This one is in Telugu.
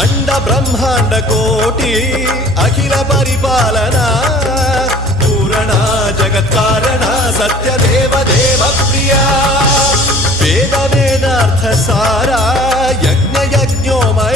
అండ బ్రహ్మాండ కోటి అఖిల పరిపాలన పూరణ జగత్కారణ సత్యదేవ దేవ ప్రియ వేద వేదార్థ సారా యజ్ఞ యజ్ఞోమయ